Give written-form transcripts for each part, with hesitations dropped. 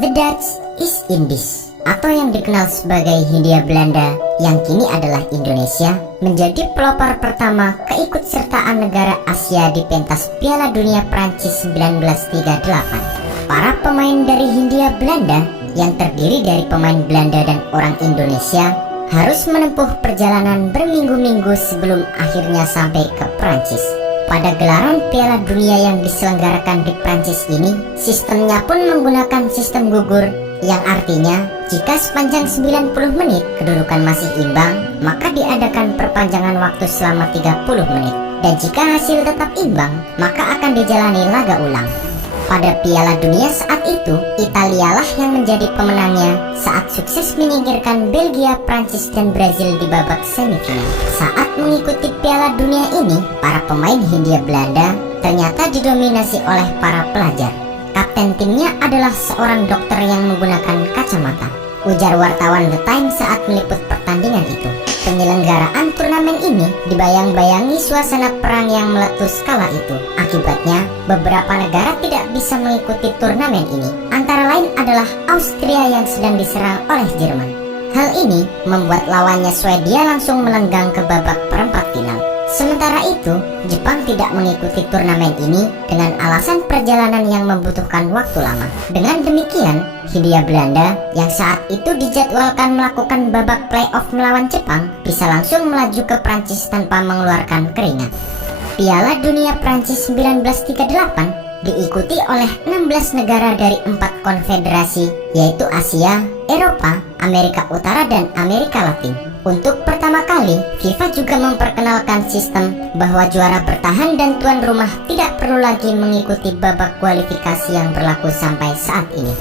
The Dutch East Indies atau yang dikenal sebagai Hindia Belanda yang kini adalah Indonesia menjadi pelopor pertama keikutsertaan negara Asia di pentas Piala Dunia Prancis 1938. Para pemain dari Hindia Belanda yang terdiri dari pemain Belanda dan orang Indonesia harus menempuh perjalanan berminggu-minggu sebelum akhirnya sampai ke Prancis. Pada gelaran Piala Dunia yang diselenggarakan di Prancis ini, sistemnya pun menggunakan sistem gugur, yang artinya jika sepanjang 90 menit kedudukan masih imbang, maka diadakan perpanjangan waktu selama 30 menit. Dan jika hasil tetap imbang, maka akan dijalani laga ulang. Pada Piala Dunia saat itu, Italialah yang menjadi pemenangnya saat sukses menyingkirkan Belgia, Prancis, dan Brazil di babak semifinal. Saat mengikuti Piala Dunia ini, para pemain Hindia Belanda ternyata didominasi oleh para pelajar. Kapten timnya adalah seorang dokter yang menggunakan kacamata, ujar wartawan The Times saat meliput pertandingan itu. Penyelenggaraan turnamen ini dibayang-bayangi suasana perang yang meletus kala itu. Akibatnya, beberapa negara tidak bisa mengikuti turnamen ini. Antara lain adalah Austria yang sedang diserang oleh Jerman. Hal ini membuat lawannya Swedia langsung melenggang ke babak perempat final. Sementara itu, Jepang tidak mengikuti turnamen ini dengan alasan perjalanan yang membutuhkan waktu lama. Dengan demikian, Hindia Belanda yang saat itu dijadwalkan melakukan babak playoff melawan Jepang bisa langsung melaju ke Prancis tanpa mengeluarkan keringat. Piala Dunia Prancis 1938 diikuti oleh 16 negara dari 4 konfederasi, yaitu Asia, Eropa, Amerika Utara, dan Amerika Latin. Untuk pertama kali, FIFA juga memperkenalkan sistem bahwa juara bertahan dan tuan rumah tidak perlu lagi mengikuti babak kualifikasi yang berlaku sampai saat ini.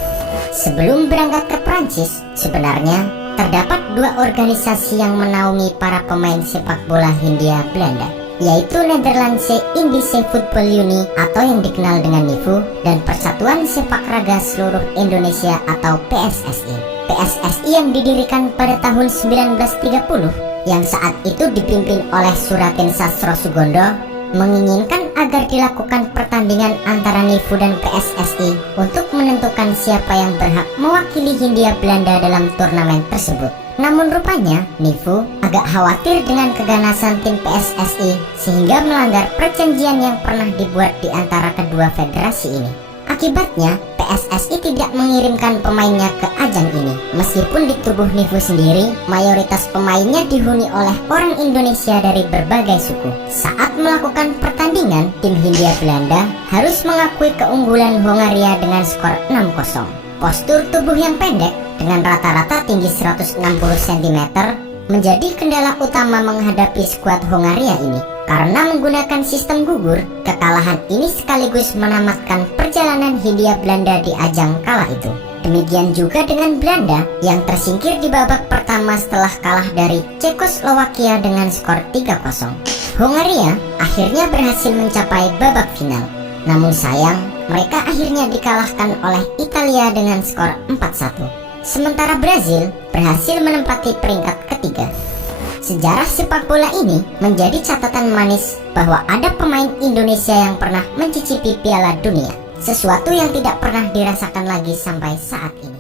Sebelum berangkat ke Prancis, sebenarnya terdapat 2 organisasi yang menaungi para pemain sepak bola Hindia Belanda, yaitu Nederlandse Indische Voetbal Unie atau yang dikenal dengan NIVU dan Persatuan Sepak Raga Seluruh Indonesia atau PSSI. PSSI yang didirikan pada tahun 1930 yang saat itu dipimpin oleh Suratin Sastro Sugondo menginginkan agar dilakukan pertandingan antara NIVU dan PSSI untuk menentukan siapa yang berhak mewakili Hindia Belanda dalam turnamen tersebut. Namun rupanya NIVU agak khawatir dengan keganasan tim PSSI sehingga melanggar perjanjian yang pernah dibuat di antara kedua federasi ini. Akibatnya, PSSI tidak mengirimkan pemainnya ke ajang ini. Meskipun di tubuh NIVU sendiri, mayoritas pemainnya dihuni oleh orang Indonesia dari berbagai suku. Saat melakukan pertandingan, tim Hindia Belanda harus mengakui keunggulan Hongaria dengan skor 6-0. Postur tubuh yang pendek dengan rata-rata tinggi 160 cm menjadi kendala utama menghadapi skuad Hongaria ini. Karena menggunakan sistem gugur, kekalahan ini sekaligus menamatkan perjalanan Hindia Belanda di ajang kala itu. Demikian juga dengan Belanda yang tersingkir di babak pertama setelah kalah dari Cekoslowakia dengan skor 3-0. Hongaria akhirnya berhasil mencapai babak final. Namun sayang, mereka akhirnya dikalahkan oleh Italia dengan skor 4-1. Sementara Brazil berhasil menempati peringkat ketiga. Sejarah sepak bola ini menjadi catatan manis bahwa ada pemain Indonesia yang pernah mencicipi Piala Dunia, sesuatu yang tidak pernah dirasakan lagi sampai saat ini.